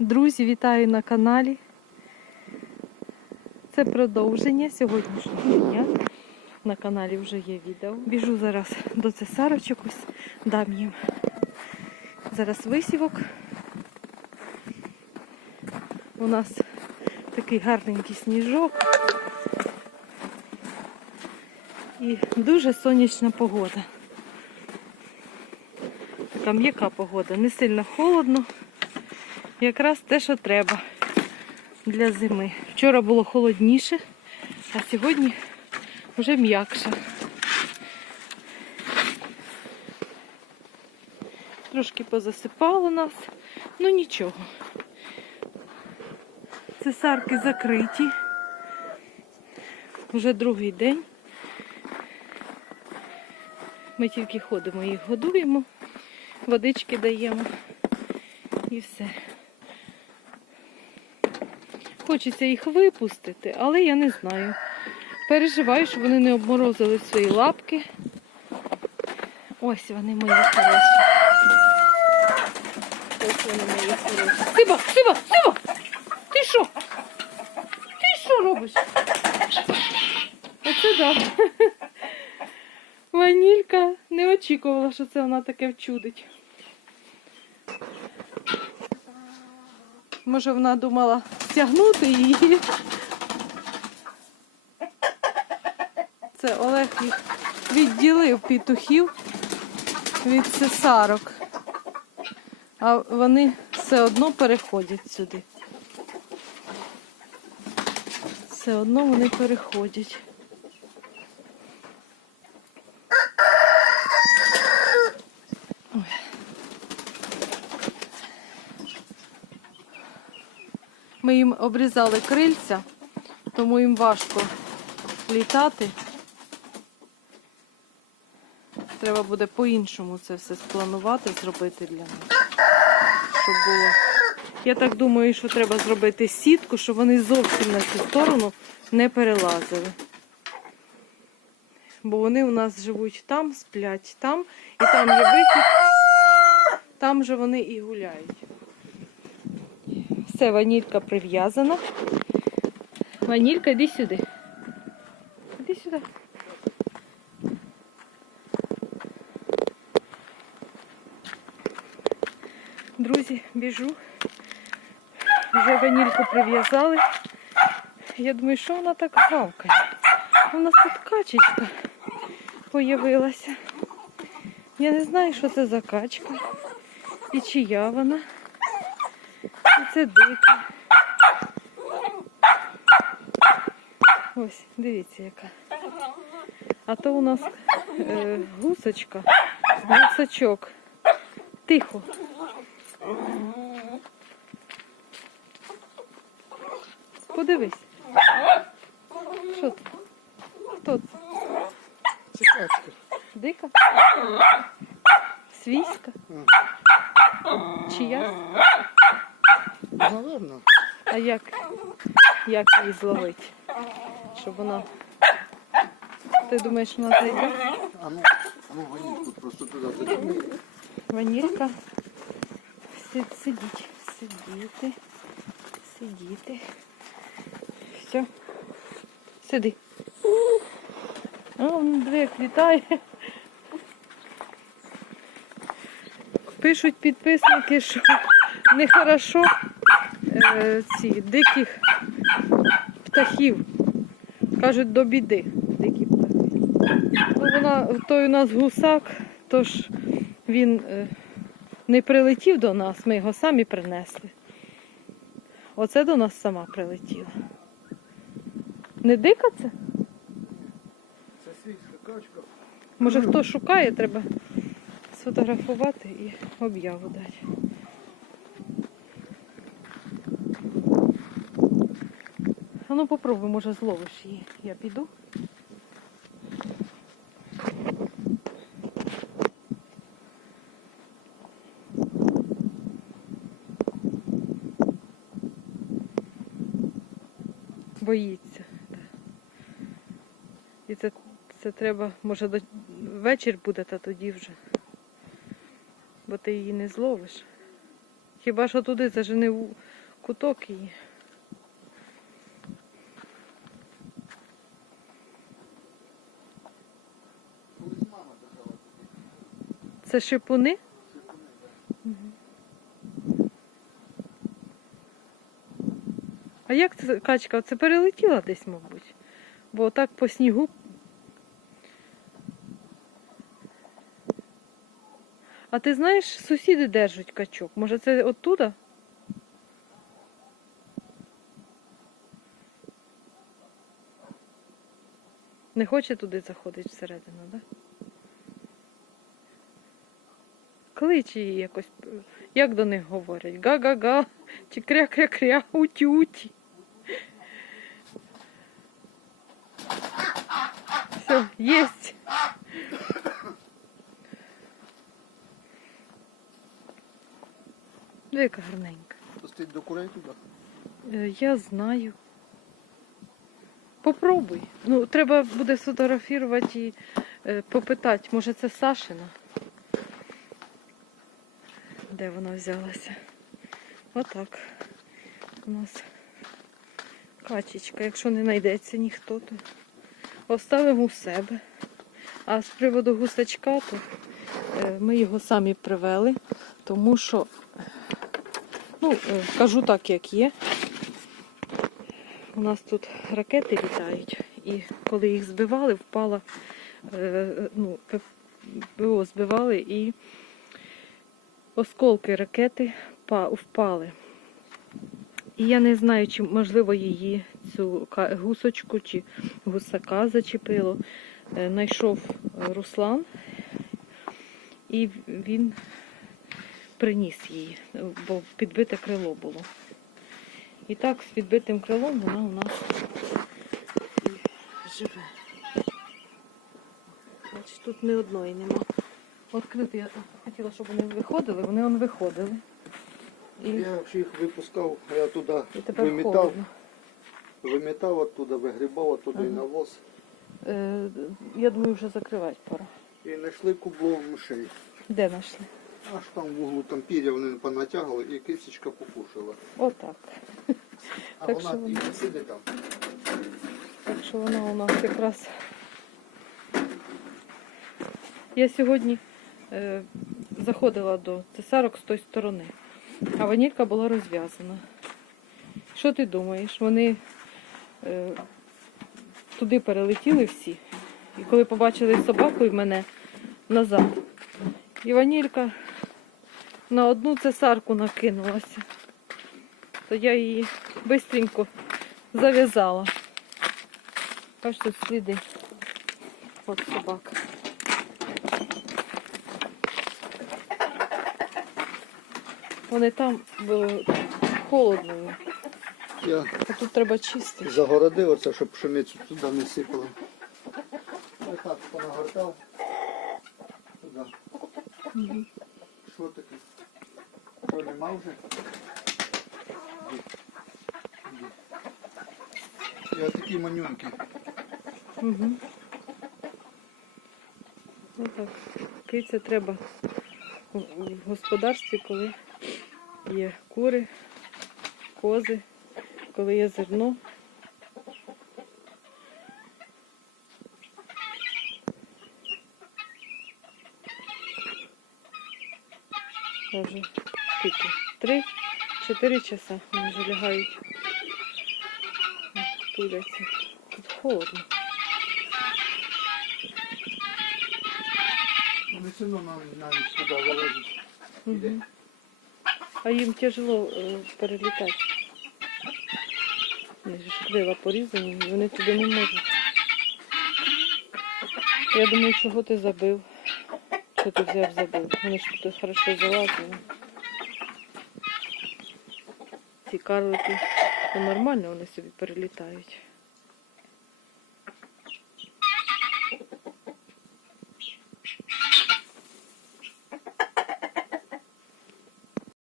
Друзі, вітаю на каналі. Це продовження сьогоднішнього дня. На каналі вже є відео. Біжу зараз до цесарочок, ось дам їм. Зараз висівок. У нас такий гарненький сніжок. І дуже сонячна погода. Така м'яка погода, не сильно холодно. Якраз те, що треба для зими. Вчора було холодніше, а сьогодні вже м'якше. Трошки позасипало нас, ну нічого. Цесарки закриті. Вже другий день. Ми тільки ходимо, їх годуємо, водички даємо і все. Хочеться їх випустити, але я не знаю. Переживаю, щоб вони не обморозили свої лапки. Ось вони мої хороші. Ось вони мої хороші. Сиба, Сиба, Сиба! Ти що? Ти що робиш? Оце так. Ванілька не очікувала, що це вона таке вчудить. Може, вона думала стягнути її. Це Олег їх відділив пітухів від цесарок. А вони все одно переходять сюди. Все одно вони переходять. Ми їм обрізали крильця, тому їм важко літати. Треба буде по-іншому це все спланувати, зробити для них. Щоб було. Я так думаю, що треба зробити сітку, щоб вони зовсім на цю сторону не перелазили. Бо вони у нас живуть там, сплять там, і там є вихід, там же вони і гуляють. Все, ванілька прив'язана. Ванілька, йди сюди. Іди сюди. Друзі, біжу. Вже ванільку прив'язали. Я думаю, що вона так гавкає? У нас тут качечка появилася. Я не знаю, що це за качка. І чия вона. Це дика. Ось, дивіться яка. А то у нас е, гусочка, гусачок. Тихо. Подивись. Що це? Хто це? Це качка. Дика? Свійська? Чия? Наверно. А як, як її зловити? Щоб вона. Ти думаєш, вона зайде? А ну, ну ванільку просто туди закини. Ванілька. Сидіть, сидіти, сидіти. Все. Сиди. О, он диви, як літає. Пишуть підписники, що нехорошо е, ці диких птахів. Кажуть, до біди дикі птахи. Ну, вона, той у нас гусак, тож він е, не прилетів до нас, ми його самі принесли. Оце до нас сама прилетіла. Не дика це? Це свійська качка. Може хто шукає, треба сфотографувати і об'яву дати. Ну попробуй, може зловиш її. Я піду. Боїться. І це, це треба, може, до вечір буде, та тоді вже. Бо ти її не зловиш. Хіба що туди зажени куток її. Це шипуни? А як це качка? Це перелетіла десь, мабуть. Бо так по снігу. А ти знаєш, сусіди держать качок. Може це оттуда? Не хоче туди заходити всередину, так? Да? Клич її якось. Як до них говорять? Га-га-га, чи кря-кря-кря, уті-уті. Все, єсть. Яка гарненька. Пустить до курей туди. Е, Я знаю. Попробуй. Ну, треба буде сфотографувати і е, попитати, може це Сашина. Де вона взялася? Отак. У нас качечка. Якщо не знайдеться ніхто, то оставимо у себе. А з приводу гусачка, то е, ми його самі привели, тому що, ну, е, кажу так, як є. У нас тут ракети літають, і коли їх збивали, впала, е, ну, П- ПО збивали і осколки ракети впали. І я не знаю, чи можливо її цю гусочку чи гусака зачепило. Е, Найшов е, Руслан, і він приніс її, бо підбите крило було. І так, з підбитим крилом вона у нас живе. Бачиш, тут ні одної нема. Відкрити я хотіла, щоб вони виходили, вони он виходили. І, Я ще їх випускав, я туди і тепер вимітав, холодно. вимітав оттуда, вигрібав оттуда і Ага. навоз. Е, я думаю, вже закривати пора. І знайшли кубло мишей. Де знайшли? Аж там в углу там пір'я вони понатягали і кисечка покушала. Отак. А Так вона і не сидить там. Так що вона у нас якраз. Я сьогодні заходила до цесарок з тої сторони, а ванілька була розв'язана. Що ти думаєш? Вони е, туди перелетіли всі. І коли побачили собаку і мене назад, і ванілька на одну цесарку накинулася, то я її швидко зав'язала. Аж сліди от собак. Вони там були холодною, Я а тут треба чистити. загородив оце, щоб пшеницю туди не сипали. Ось так понагортав. Туди. Мгм. Що таке? Що нема вже? Іди. Іди. Я такі манюнькі. Угу. Ну так. Киця треба в в господарстві, коли є кури, кози, коли є зерно. Вже скільки? Три, чотири часа вони вже лягають. Туляться. Тут холодно. Вони все одно навіть сюди вилазять. Угу. А їм тяжело е, перелітати. Вони ж крила порізані, вони туди не можуть. Я думаю, чого ти забив? Що ти взяв забив? Вони ж тут хорошо залазили. Ці карлики, то нормально вони собі перелітають.